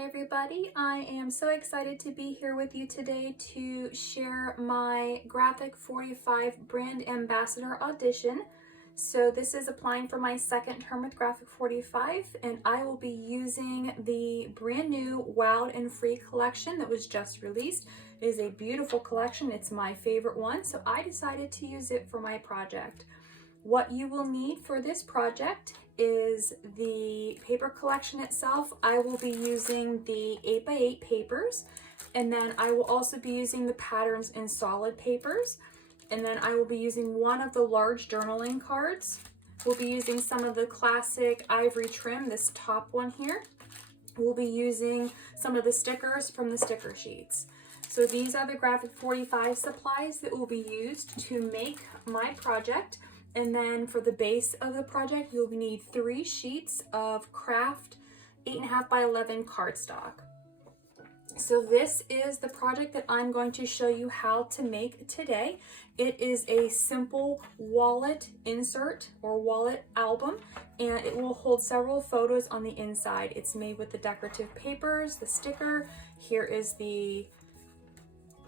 Hi everybody, I am so excited to be here with you today to share my Graphic 45 brand ambassador audition. So this is applying for my second term with Graphic 45 and I will be using the brand new Wild and Free collection that was just released. It is a beautiful collection, it's my favorite one, so I decided to use it for my project. What you will need for this project is the paper collection itself. I will be using the 8x8 papers, and then I will also be using the patterns in solid papers, and then I will be using one of the large journaling cards. We'll be using some of the classic ivory trim, this top one here. We'll be using some of the stickers from the sticker sheets. So these are the Graphic 45 supplies that will be used to make my project. And then for the base of the project, you'll need 3 sheets of craft 8.5 by 11 cardstock. So this is the project that I'm going to show you how to make today. It is a simple wallet insert or wallet album, and it will hold several photos on the inside. It's made with the decorative papers, the sticker. Here is the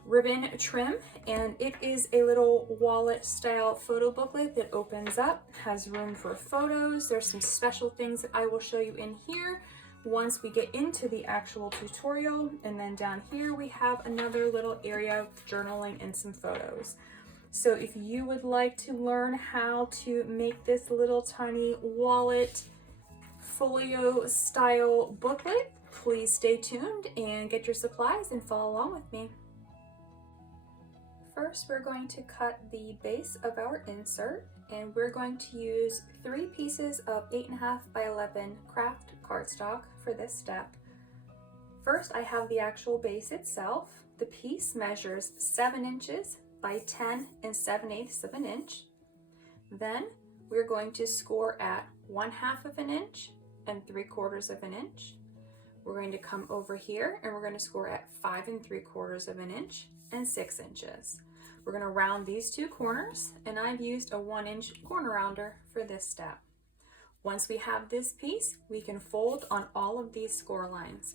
ribbon trim, and it is a little wallet style photo booklet that opens up, has room for photos. There's some special things that I will show you in here once we get into the actual tutorial. And then down here we have another little area of journaling and some photos. So if you would like to learn how to make this little tiny wallet folio style booklet, please stay tuned and get your supplies and follow along with me. First, we're going to cut the base of our insert, and we're going to use 3 pieces of 8.5 by 11 craft cardstock for this step. First, I have the actual base itself. The piece measures 7 inches by 10 7/8 of an inch. Then we're going to score at 1/2 of an inch and 3/4 of an inch. We're going to come over here and we're going to score at 5 3/4 of an inch and 6 inches. We're going to round these 2 corners, and I've used a 1-inch corner rounder for this step. Once we have this piece, we can fold on all of these score lines.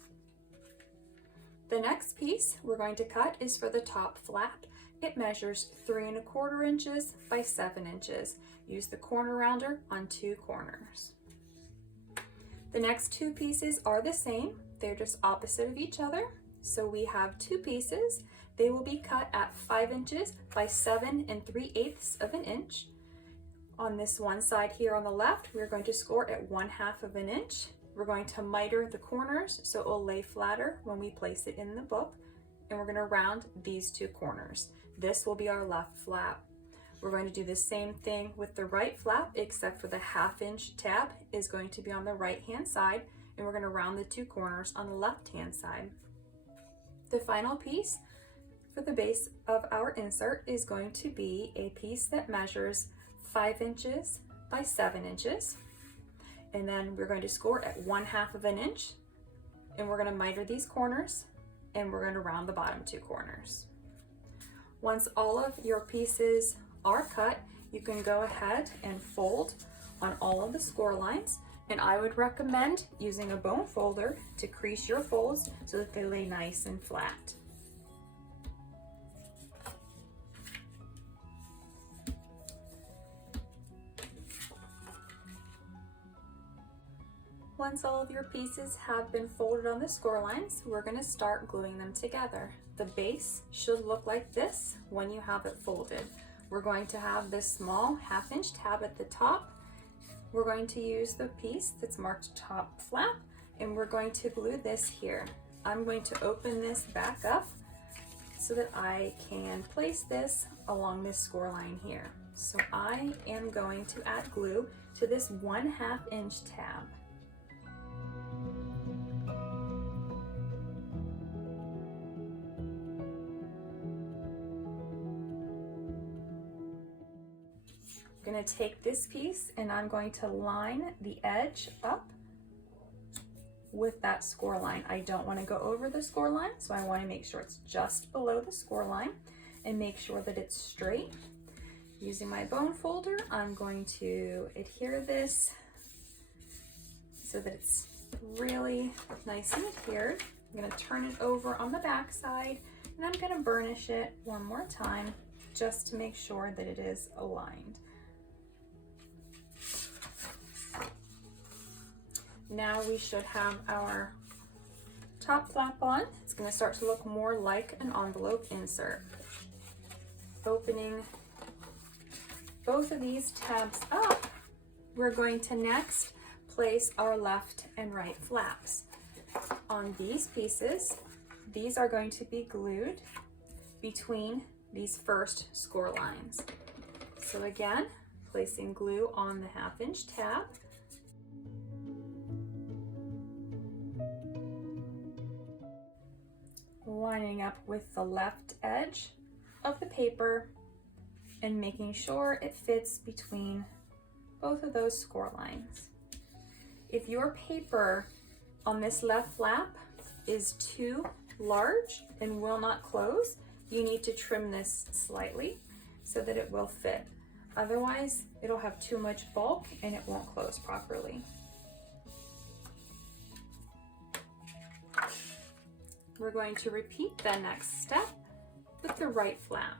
The next piece we're going to cut is for the top flap. It measures 3 1/4 inches by 7 inches. Use the corner rounder on 2 corners. The next 2 pieces are the same. They're just opposite of each other. So we have 2 pieces. They will be cut at 5 inches by 7 3/8 of an inch. On this one side here on the left, we're going to score at 1/2 of an inch. We're going to miter the corners so it will lay flatter when we place it in the book. And we're going to round these 2 corners. This will be our left flap. We're going to do the same thing with the right flap, except for the 1/2 inch tab is going to be on the right hand side, and we're going to round the 2 corners on the left hand side. The final piece for the base of our insert is going to be a piece that measures 5 inches by 7 inches. And then we're going to score at 1/2 of an inch, and we're going to miter these corners, and we're going to round the bottom 2 corners. Once all of your pieces are cut, you can go ahead and fold on all of the score lines. And I would recommend using a bone folder to crease your folds so that they lay nice and flat. Once all of your pieces have been folded on the score lines, we're going to start gluing them together. The base should look like this when you have it folded. We're going to have this small 1/2 inch tab at the top. We're going to use the piece that's marked top flap, and we're going to glue this here. I'm going to open this back up so that I can place this along this score line here. So I am going to add glue to this 1/2 inch tab. I'm going to take this piece and I'm going to line the edge up with that score line. I don't want to go over the score line, so I want to make sure it's just below the score line and make sure that it's straight. Using my bone folder, I'm going to adhere this so that it's really nice and adhered. I'm going to turn it over on the back side, and I'm going to burnish it one more time just to make sure that it is aligned. Now we should have our top flap on. It's going to start to look more like an envelope insert. Opening both of these tabs up, we're going to next place our left and right flaps. On these pieces, these are going to be glued between these first score lines. So again, placing glue on the 1/2 inch tab. Lining up with the left edge of the paper and making sure it fits between both of those score lines. If your paper on this left flap is too large and will not close, you need to trim this slightly so that it will fit. Otherwise, it'll have too much bulk and it won't close properly. We're going to repeat the next step with the right flap.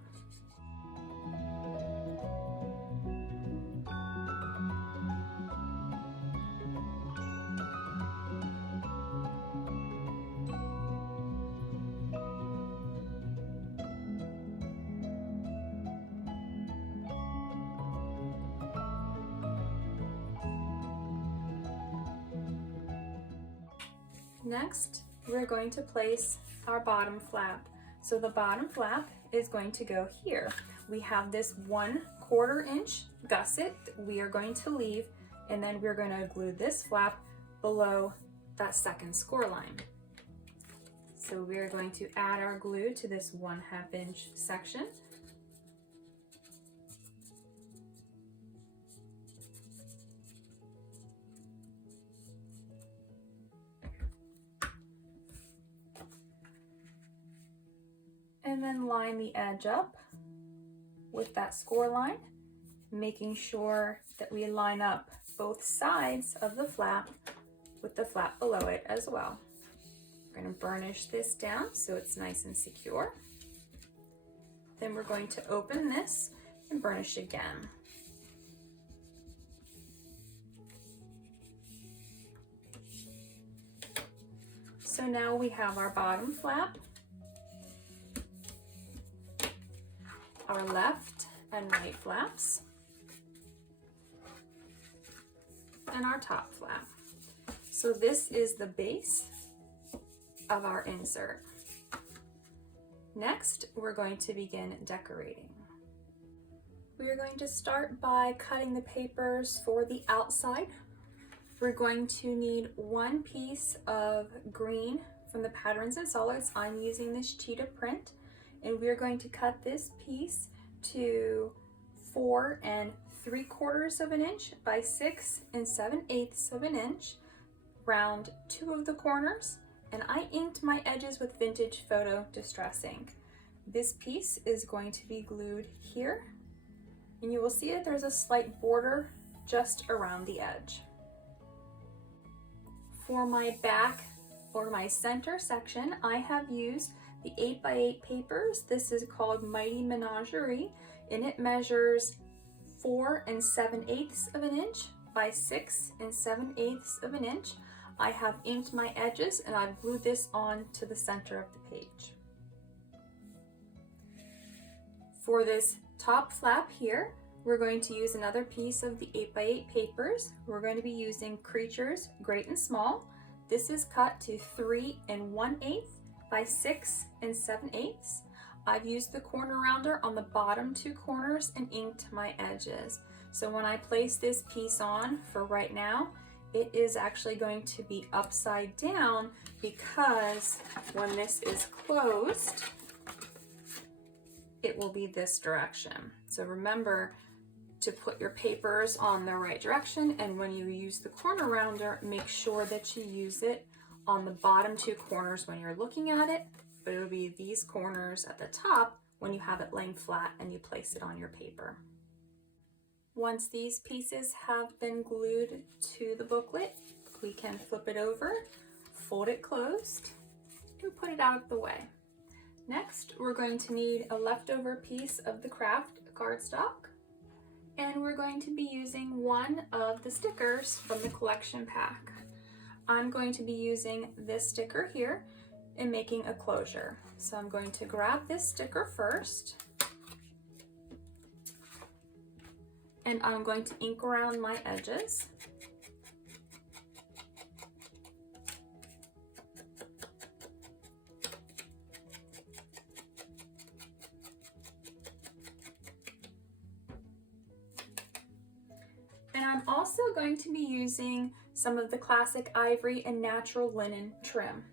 Next, we're going to place our bottom flap. So the bottom flap is going to go here. We have this 1/4 inch gusset that we are going to leave, and then we're going to glue this flap below that second score line. So we're going to add our glue to this 1/2 inch section. And then line the edge up with that score line, making sure that we line up both sides of the flap with the flap below it as well. We're going to burnish this down so it's nice and secure. Then we're going to open this and burnish again. So now we have our bottom flap, our left and right flaps, and our top flap. So this is the base of our insert. Next, we're going to begin decorating. We are going to start by cutting the papers for the outside. We're going to need 1 piece of green from the Patterns and Solids. I'm using this cheetah print, and we're going to cut this piece to 4 3/4 of an inch by 6 7/8 of an inch, round 2 of the corners, and I inked my edges with Vintage Photo Distress ink. This piece is going to be glued here, and you will see that there's a slight border just around the edge. For my back or my center section, I have used the 8x8 papers. This is called Mighty Menagerie, and it measures 4 7/8 of an inch by 6 7/8 of an inch. I have inked my edges and I've glued this on to the center of the page. For this top flap here, we're going to use another piece of the 8x8 papers. We're going to be using Creatures Great and Small. This is cut to 3 1/8 by 6 7/8. I've used the corner rounder on the bottom 2 corners and inked my edges. So when I place this piece on for right now, it is actually going to be upside down because when this is closed, it will be this direction. So remember to put your papers on the right direction, and when you use the corner rounder, make sure that you use it on the bottom 2 corners when you're looking at it, but it'll be these corners at the top when you have it laying flat and you place it on your paper. Once these pieces have been glued to the booklet, we can flip it over, fold it closed, and put it out of the way. Next, we're going to need a leftover piece of the craft cardstock, and we're going to be using one of the stickers from the collection pack. I'm going to be using this sticker here and making a closure. So I'm going to grab this sticker first, and I'm going to ink around my edges. And I'm also going to be using some of the classic ivory and natural linen trim.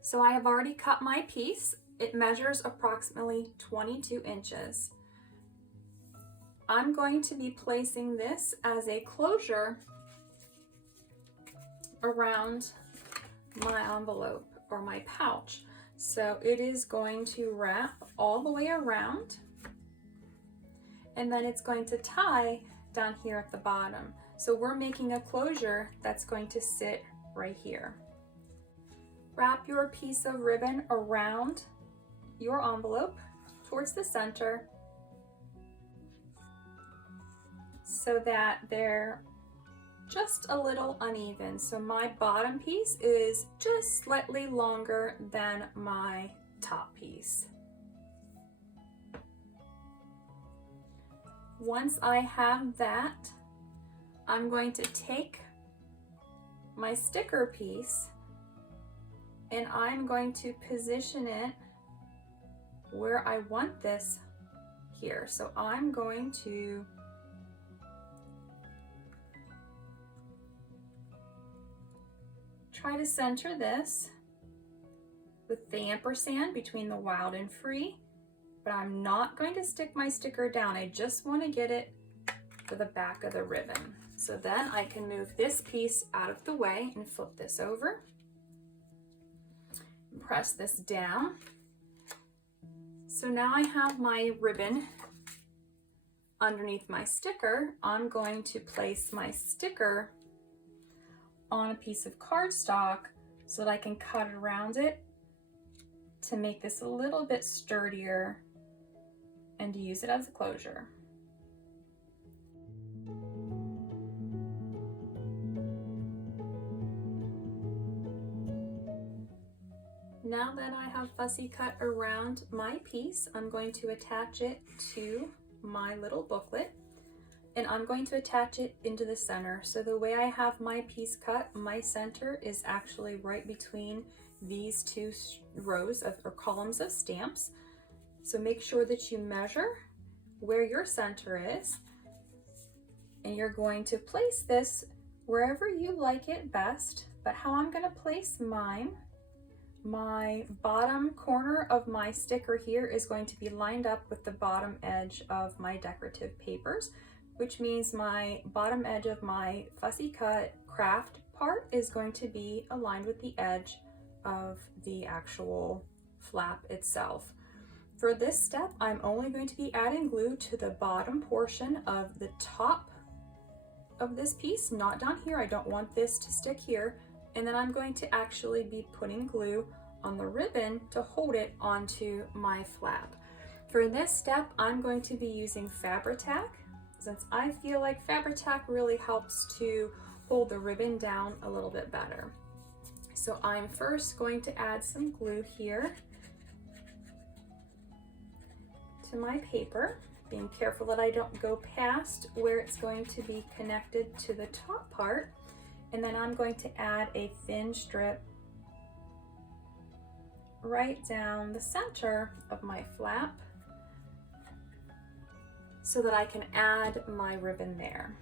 So I have already cut my piece. It measures approximately 22 inches. I'm going to be placing this as a closure around my envelope or my pouch. So it is going to wrap all the way around, and then it's going to tie down here at the bottom. So we're making a closure that's going to sit right here. Wrap your piece of ribbon around your envelope towards the center so that they're just a little uneven. So my bottom piece is just slightly longer than my top piece. Once I have that, I'm going to take my sticker piece and I'm going to position it where I want this here. So I'm going to try to center this with the ampersand between the wild and free, but I'm not going to stick my sticker down. I just want to get it for the back of the ribbon. So then I can move this piece out of the way and flip this over. Press this down. So now I have my ribbon underneath my sticker. I'm going to place my sticker on a piece of cardstock so that I can cut around it to make this a little bit sturdier and to use it as a closure. Now that I have fussy cut around my piece, I'm going to attach it to my little booklet, and I'm going to attach it into the center. So the way I have my piece cut, my center is actually right between these two rows of or columns of stamps. So make sure that you measure where your center is, and you're going to place this wherever you like it best. But how I'm going to place mine, my bottom corner of my sticker here is going to be lined up with the bottom edge of my decorative papers, which means my bottom edge of my fussy cut craft part is going to be aligned with the edge of the actual flap itself. For this step, I'm only going to be adding glue to the bottom portion of the top of this piece, not down here. I don't want this to stick here. And then I'm going to actually be putting glue on the ribbon to hold it onto my flap. For this step, I'm going to be using Fabri-Tac, since I feel like Fabri-Tac really helps to hold the ribbon down a little bit better. So I'm first going to add some glue here to my paper, being careful that I don't go past where it's going to be connected to the top part. And then I'm going to add a thin strip right down the center of my flap so that I can add my ribbon there.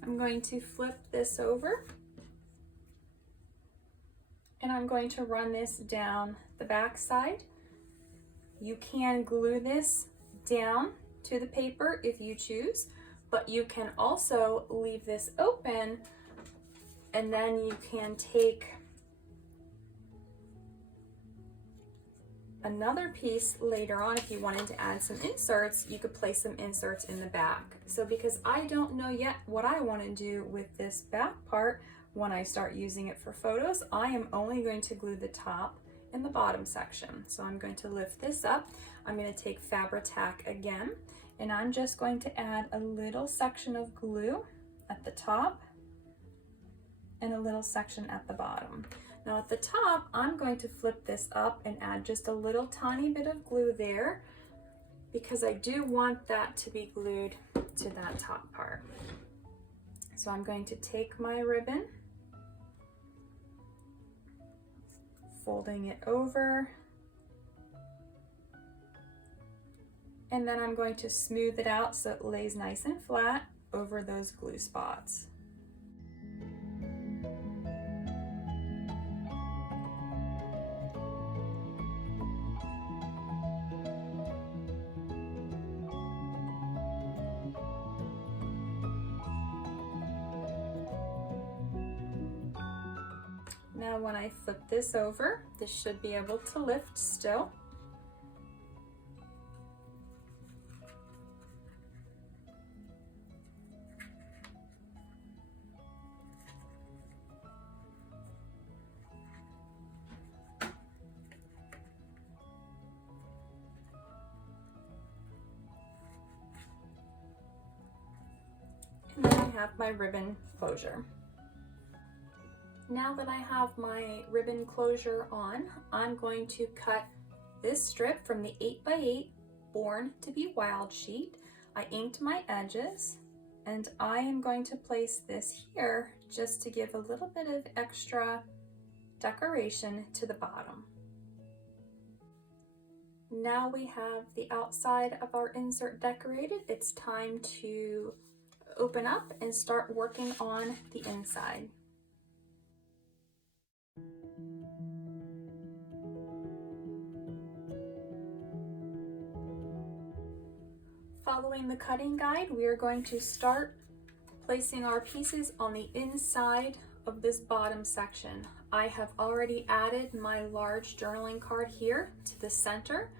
I'm going to flip this over and I'm going to run this down the back side You can glue this down to the paper if you choose, but you can also leave this open and then you can take another piece later on. If you wanted to add some inserts, you could place some inserts in the back. So because I don't know yet what I want to do with this back part when I start using it for photos, I am only going to glue the top and the bottom section. So I'm going to lift this up. I'm going to take Fabri-Tac again, and I'm just going to add a little section of glue at the top and a little section at the bottom. Now at the top, I'm going to flip this up and add just a little tiny bit of glue there because I do want that to be glued to that top part. So I'm going to take my ribbon, folding it over, and then I'm going to smooth it out so it lays nice and flat over those glue spots. Now when I flip this over, this should be able to lift still. And then I have my ribbon closure. Now that I have my ribbon closure on, I'm going to cut this strip from the 8x8 Born to Be Wild sheet. I inked my edges, and I am going to place this here just to give a little bit of extra decoration to the bottom. Now we have the outside of our insert decorated. It's time to open up and start working on the inside. Following the cutting guide, we are going to start placing our pieces on the inside of this bottom section. I have already added my large journaling card here to the center,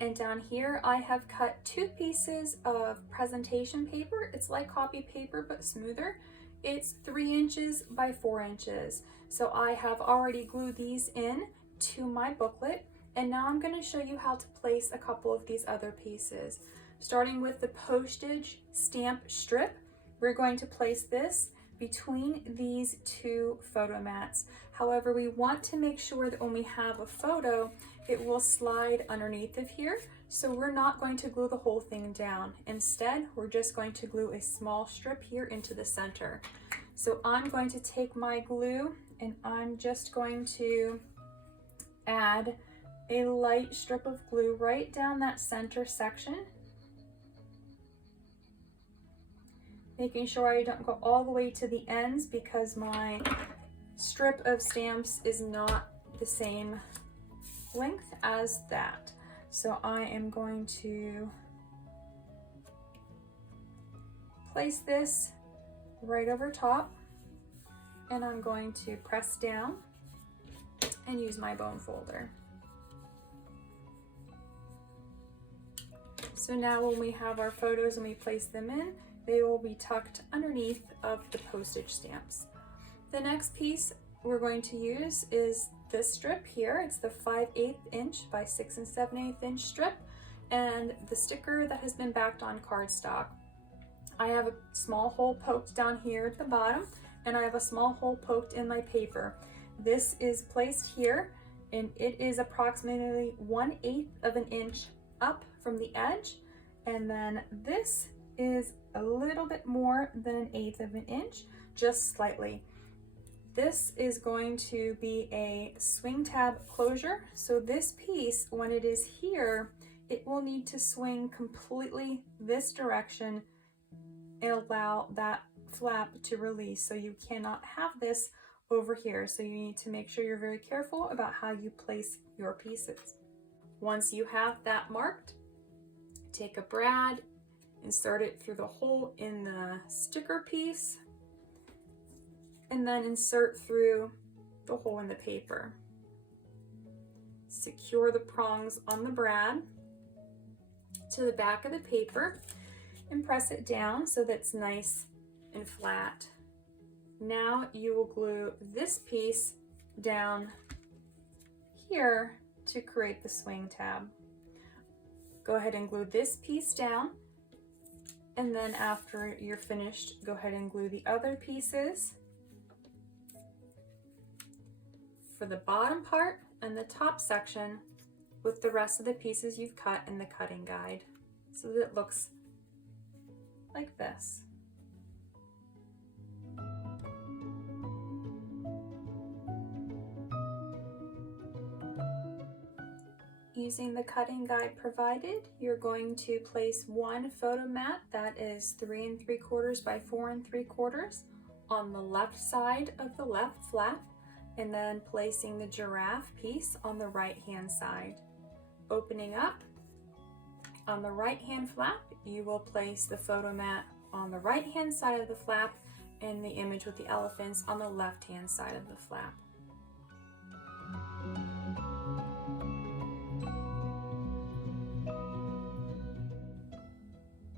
and down here I have cut 2 pieces of presentation paper. It's like copy paper but smoother. It's 3 inches by 4 inches. So I have already glued these in to my booklet, and now I'm going to show you how to place a couple of these other pieces. Starting with the postage stamp strip, we're going to place this between these 2 photo mats. However, we want to make sure that when we have a photo, it will slide underneath of here. So we're not going to glue the whole thing down. Instead, we're just going to glue a small strip here into the center. So I'm going to take my glue and I'm just going to add a light strip of glue right down that center section, making sure I don't go all the way to the ends because my strip of stamps is not the same length as that. So I am going to place this right over top, and I'm going to press down and use my bone folder. So now when we have our photos and we place them in, they will be tucked underneath of the postage stamps. The next piece we're going to use is this strip here. It's the 5/8 inch by 6 7/8 inch strip, and the sticker that has been backed on cardstock. I have a small hole poked down here at the bottom, and I have a small hole poked in my paper. This is placed here, and it is approximately 1/8 of an inch up from the edge, and then this is a little bit more than 1/8 of an inch, just slightly. This is going to be a swing tab closure. So this piece, when it is here, it will need to swing completely this direction and allow that flap to release. So you cannot have this over here. So you need to make sure you're very careful about how you place your pieces. Once you have that marked, take a brad, insert it through the hole in the sticker piece, and then insert through the hole in the paper. Secure the prongs on the brad to the back of the paper and press it down so that's nice and flat. Now you will glue this piece down here to create the swing tab. Go ahead and glue this piece down, and then after you're finished, go ahead and glue the other pieces for the bottom part and the top section with the rest of the pieces you've cut in the cutting guide so that it looks like this. Using the cutting guide provided, you're going to place one photo mat that is 3 3/4 by 4 3/4 on the left side of the left flap, and then placing the giraffe piece on the right hand side. Opening up, on the right hand flap, you will place the photo mat on the right hand side of the flap and the image with the elephants on the left hand side of the flap.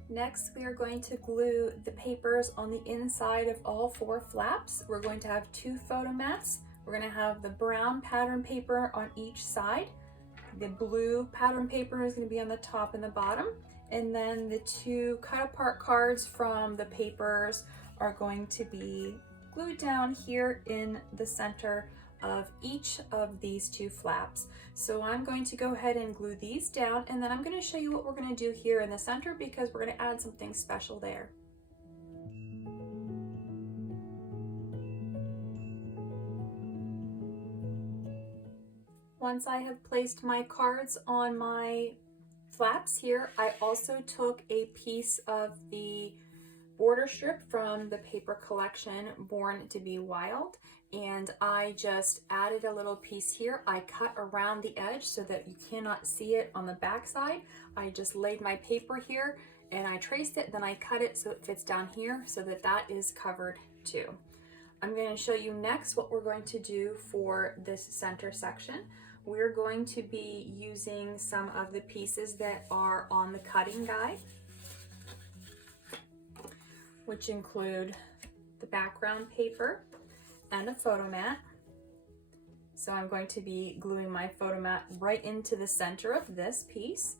Next, we are going to glue the papers on the inside of all 4 flaps. We're going to have 2 photo mats. We're going to have the brown pattern paper on each side. The blue pattern paper is going to be on the top and the bottom. And then the 2 cut apart cards from the papers are going to be glued down here in the center of each of these 2 flaps. So I'm going to go ahead and glue these down, and then I'm going to show you what we're going to do here in the center because we're going to add something special there. Once I have placed my cards on my flaps here, I also took a piece of the border strip from the paper collection Born to Be Wild, and I just added a little piece here. I cut around the edge so that you cannot see it on the back side. I just laid my paper here and I traced it, then I cut it so it fits down here so that that is covered too. I'm going to show you next what we're going to do for this center section. We're going to be using some of the pieces that are on the cutting guide, which include the background paper and a photo mat. So I'm going to be gluing my photo mat right into the center of this piece.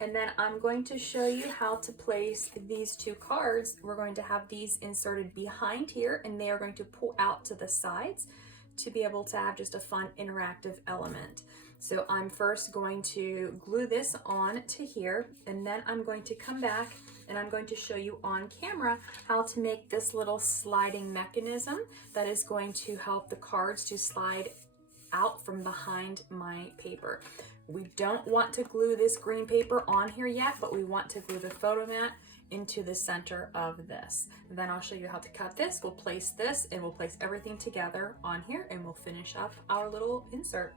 And then I'm going to show you how to place these 2 cards. We're going to have these inserted behind here, and they are going to pull out to the sides to be able to have just a fun interactive element. So I'm first going to glue this on to here, and then I'm going to come back and I'm going to show you on camera how to make this little sliding mechanism that is going to help the cards to slide out from behind my paper. We don't want to glue this green paper on here yet, but we want to glue the photo mat into the center of this. And then I'll show you how to cut this. We'll place this and we'll place everything together on here, and we'll finish up our little insert.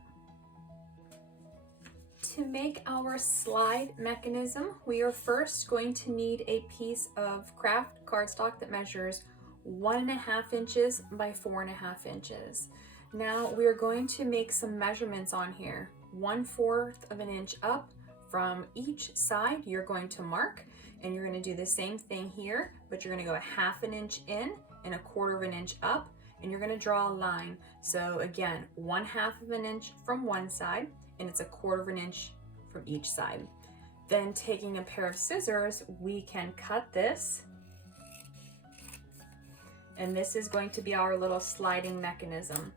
To make our slide mechanism, we are first going to need a piece of craft cardstock that measures 1.5 inches by 4.5 inches. Now we are going to make some measurements on here. 1/4 of an inch up from each side you're going to mark, and you're going to do the same thing here, but you're going to go 1/2 inch in and 1/4 of an inch up, and you're going to draw a line. So again, 1/2 of an inch from one side, and it's 1/4 of an inch from each side. Then taking a pair of scissors, we can cut this, and this is going to be our little sliding mechanism.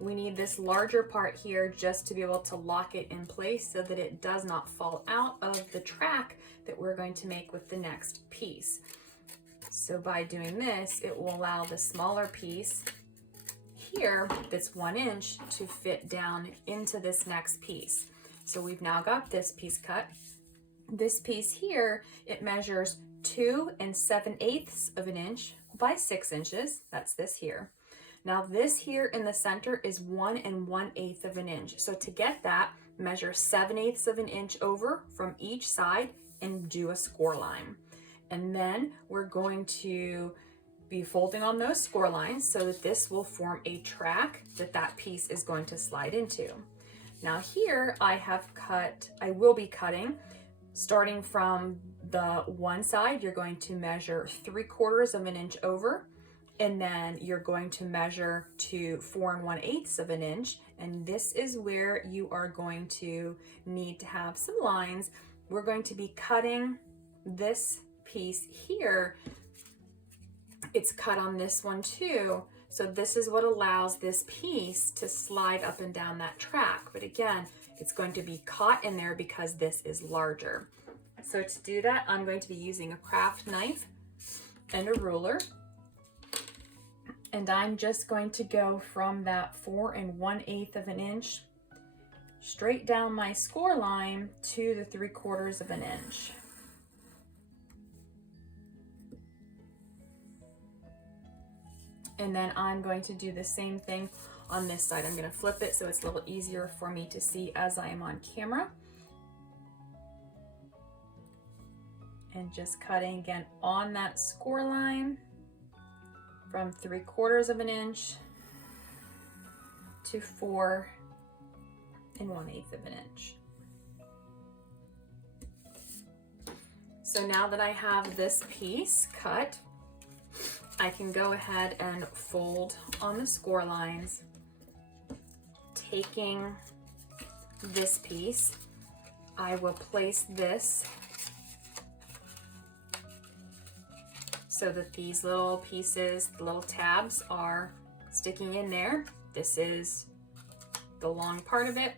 We need this larger part here just to be able to lock it in place so that it does not fall out of the track that we're going to make with the next piece. So by doing this, it will allow the smaller piece here that's 1 inch to fit down into this next piece. So we've now got this piece cut. This piece here, it measures 2 7/8 of an inch by 6 inches. That's this here. Now this here in the center is 1 1/8 of an inch. So to get that, measure 7/8 of an inch over from each side and do a score line. And then we're going to be folding on those score lines so that this will form a track that that piece is going to slide into. Now here I will be cutting, starting from the one side, you're going to measure 3/4 of an inch over, and then you're going to measure to 4 1/8 of an inch. And this is where you are going to need to have some lines. We're going to be cutting this piece here. It's cut on this one too. So this is what allows this piece to slide up and down that track. But again, it's going to be caught in there because this is larger. So to do that, I'm going to be using a craft knife and a ruler. And I'm just going to go from that 4 1/8 of an inch straight down my score line to the 3/4 of an inch. And then I'm going to do the same thing on this side. I'm going to flip it so it's a little easier for me to see as I am on camera. And just cutting again on that score line from 3/4 of an inch to 4 1/8 of an inch. So now that I have this piece cut, I can go ahead and fold on the score lines, taking this piece. I will place this so that these little pieces, the little tabs, are sticking in there. This is the long part of it,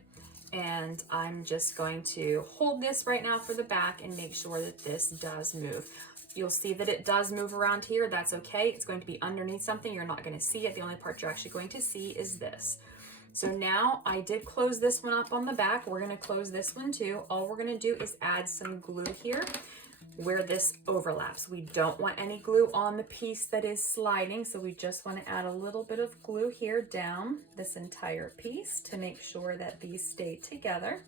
and I'm just going to hold this right now for the back and make sure that this does move. You'll see that it does move around here. That's okay. It's going to be underneath something. You're not going to see it. The only part you're actually going to see is this. So now I did close this one up on the back. We're going to close this one too. All we're going to do is add some glue here where this overlaps. We don't want any glue on the piece that is sliding, so we just want to add a little bit of glue here down this entire piece to make sure that these stay together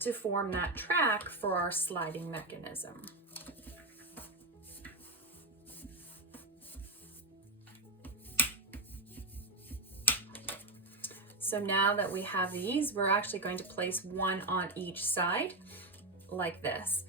to form that track for our sliding mechanism. So now that we have these, we're actually going to place one on each side like this.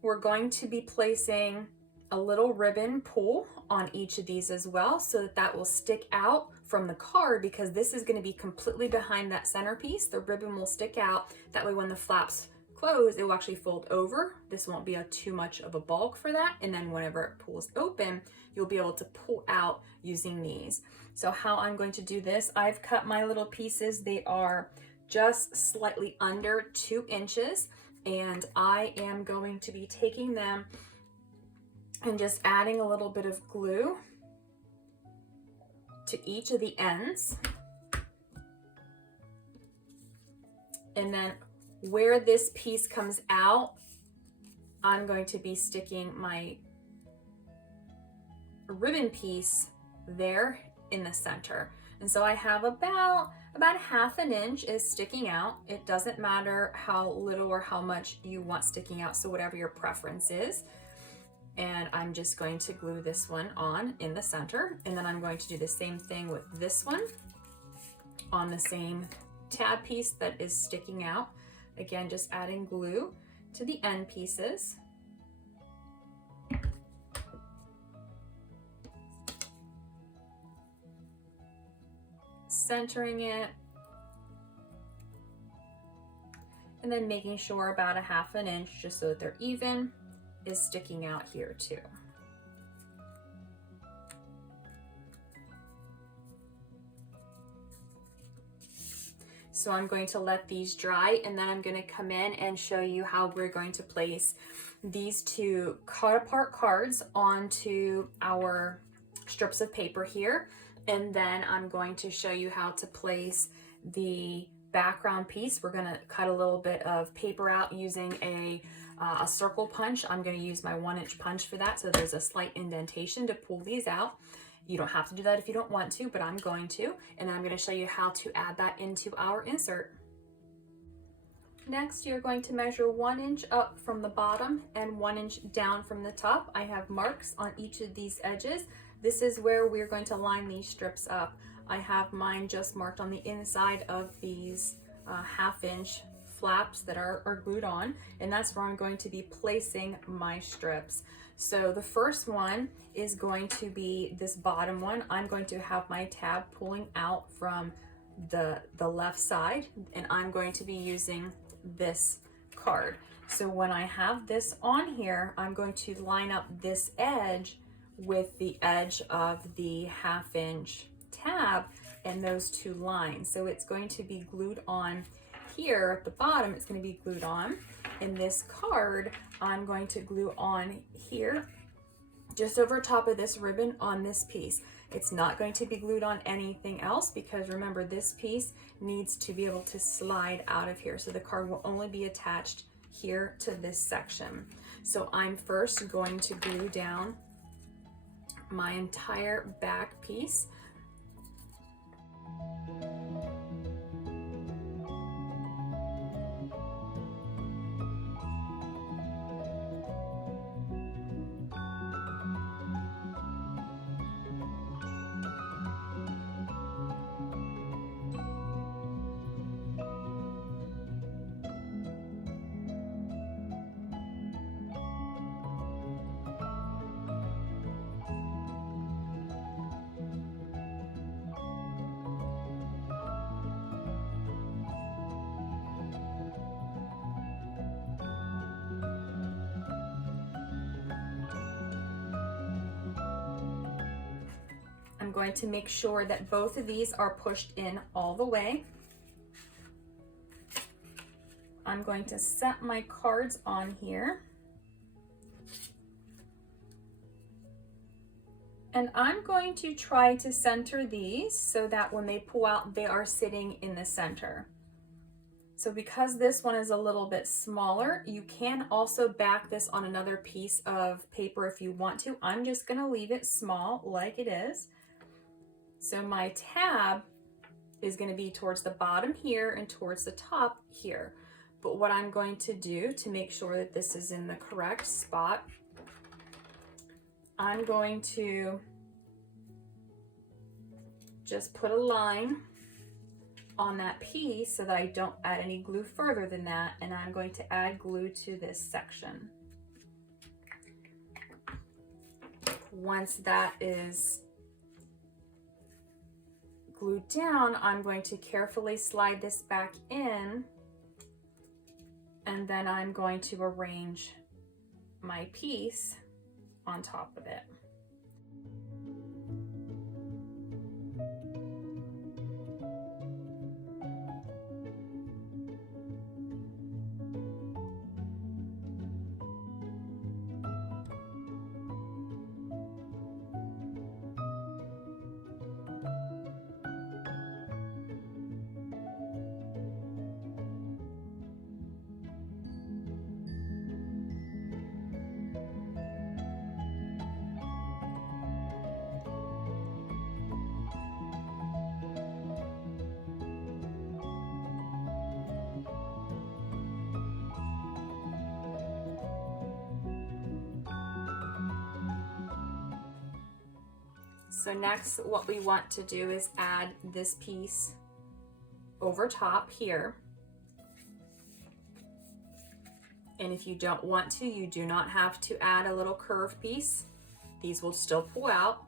We're going to be placing a little ribbon pull on each of these as well, so that that will stick out from the card, because this is going to be completely behind that centerpiece. The ribbon will stick out. That way when the flaps close, it will actually fold over. This won't be too much of a bulk for that. And then whenever it pulls open, you'll be able to pull out using these. So how I'm going to do this, I've cut my little pieces. They are just slightly under 2 inches. And I am going to be taking them and just adding a little bit of glue to each of the ends. And then where this piece comes out, I'm going to be sticking my ribbon piece there in the center. And so I have about 1/2 inch is sticking out. It doesn't matter how little or how much you want sticking out, so whatever your preference is. And I'm just going to glue this one on in the center. And then I'm going to do the same thing with this one on the same tab piece that is sticking out. Again, just adding glue to the end pieces. Centering it, and then making sure about 1/2 inch, just so that they're even, is sticking out here too. So I'm going to let these dry, and then I'm going to come in and show you how we're going to place these 2 cut apart cards onto our strips of paper here. And then I'm going to show you how to place the background piece. We're going to cut a little bit of paper out using a circle punch. I'm going to use my 1-inch punch for that, so there's a slight indentation to pull these out. You don't have to do that if you don't want to, but I'm going to. And then I'm going to show you how to add that into our insert. Next, you're going to measure 1 inch up from the bottom and 1 inch down from the top. I have marks on each of these edges. This is where we're going to line these strips up. I have mine just marked on the inside of these 1/2 inch flaps that are glued on, and that's where I'm going to be placing my strips. So the first one is going to be this bottom one. I'm going to have my tab pulling out from the left side, and I'm going to be using this card. So when I have this on here, I'm going to line up this edge with the edge of the 1/2 inch tab and those two lines. So it's going to be glued on here at the bottom. It's going to be glued on. In this card, I'm going to glue on here, just over top of this ribbon on this piece. It's not going to be glued on anything else because remember, this piece needs to be able to slide out of here. So the card will only be attached here to this section. So I'm first going to glue down my entire back piece. I'm going to make sure that both of these are pushed in all the way. I'm going to set my cards on here. And I'm going to try to center these so that when they pull out, they are sitting in the center. So because this one is a little bit smaller, you can also back this on another piece of paper if you want to. I'm just going to leave it small like it is. So my tab is going to be towards the bottom here and towards the top here. But what I'm going to do to make sure that this is in the correct spot, I'm going to just put a line on that piece so that I don't add any glue further than that, and I'm going to add glue to this section. Once that is glued down, I'm going to carefully slide this back in, and then I'm going to arrange my piece on top of it. So next, what we want to do is add this piece over top here. And if you don't want to, you do not have to add a little curved piece. These will still pull out,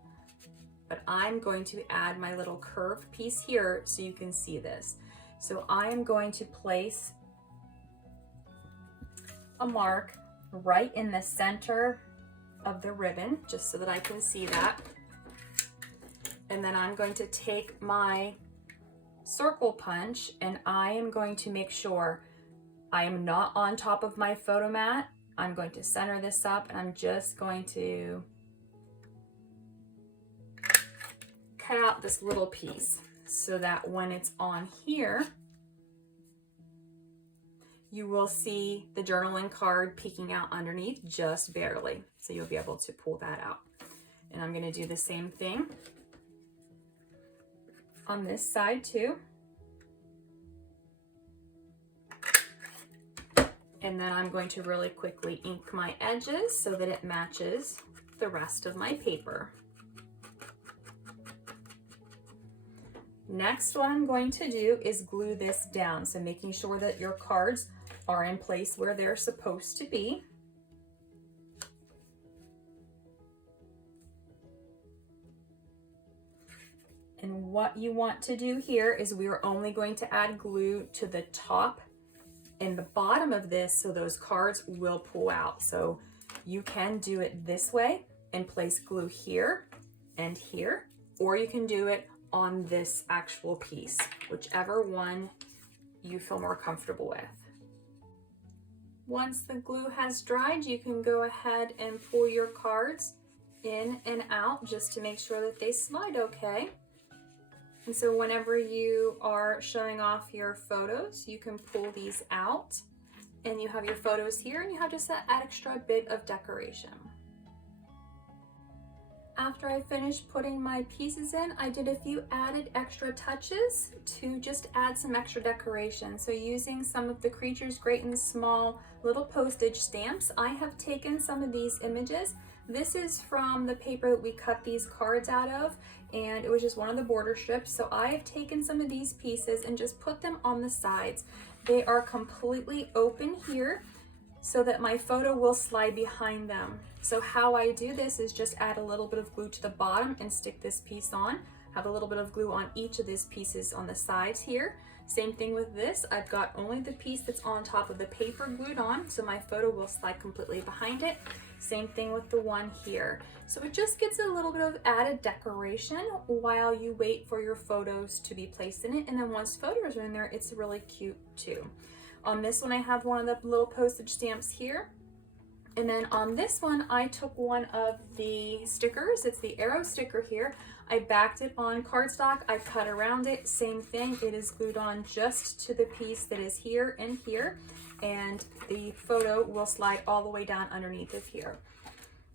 but I'm going to add my little curved piece here so you can see this. So I am going to place a mark right in the center of the ribbon, just so that I can see that. And then I'm going to take my circle punch and I am going to make sure I am not on top of my photo mat. I'm going to center this up and I'm just going to cut out this little piece so that when it's on here, you will see the journaling card peeking out underneath just barely. So you'll be able to pull that out. And I'm going to do the same thing on this side too. And then I'm going to really quickly ink my edges so that it matches the rest of my paper. Next, what I'm going to do is glue this down. So making sure that your cards are in place where they're supposed to be. And what you want to do here is we are only going to add glue to the top and the bottom of this so those cards will pull out. So you can do it this way and place glue here and here, or you can do it on this actual piece, whichever one you feel more comfortable with. Once the glue has dried, you can go ahead and pull your cards in and out just to make sure that they slide okay. And so whenever you are showing off your photos, you can pull these out and you have your photos here and you have just that extra bit of decoration. After I finished putting my pieces in, I did a few added extra touches to just add some extra decoration. So using some of the Creatures Great and Small little postage stamps, I have taken some of these images. This is from the paper that we cut these cards out of, and it was just one of the border strips. So I have taken some of these pieces and just put them on the sides. They are completely open here so that my photo will slide behind them. So how I do this is just add a little bit of glue to the bottom and stick this piece on. Have a little bit of glue on each of these pieces on the sides here. Same thing with this. I've got only the piece that's on top of the paper glued on, so my photo will slide completely behind it. Same thing with the one here. So it just gets a little bit of added decoration while you wait for your photos to be placed in it. And then once photos are in there, it's really cute too. On this one, I have one of the little postage stamps here. And then on this one, I took one of the stickers. It's the arrow sticker here. I backed it on cardstock. I cut around it. Same thing. It is glued on just to the piece that is here and here. And the photo will slide all the way down underneath of here.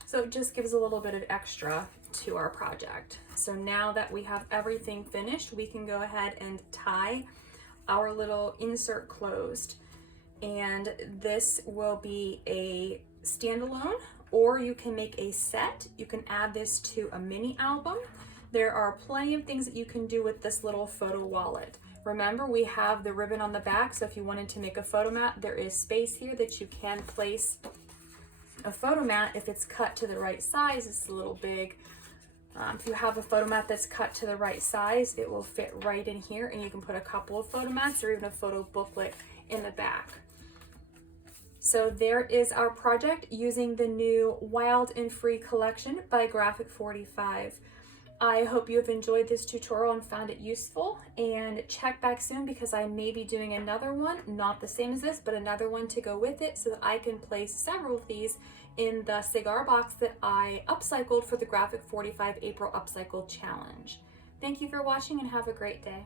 So it just gives a little bit of extra to our project. So now that we have everything finished, we can go ahead and tie our little insert closed. And this will be a standalone, or you can make a set. You can add this to a mini album. There are plenty of things that you can do with this little photo wallet. Remember, we have the ribbon on the back, so if you wanted to make a photo mat, there is space here that you can place a photo mat if it's cut to the right size. It's a little big. If you have a photo mat that's cut to the right size, it will fit right in here, and you can put a couple of photo mats or even a photo booklet in the back. So there is our project using the new Wild and Free collection by Graphic 45. I hope you have enjoyed this tutorial and found it useful, and check back soon because I may be doing another one, not the same as this, but another one to go with it so that I can place several of these in the cigar box that I upcycled for the Graphic 45 April Upcycle Challenge. Thank you for watching and have a great day.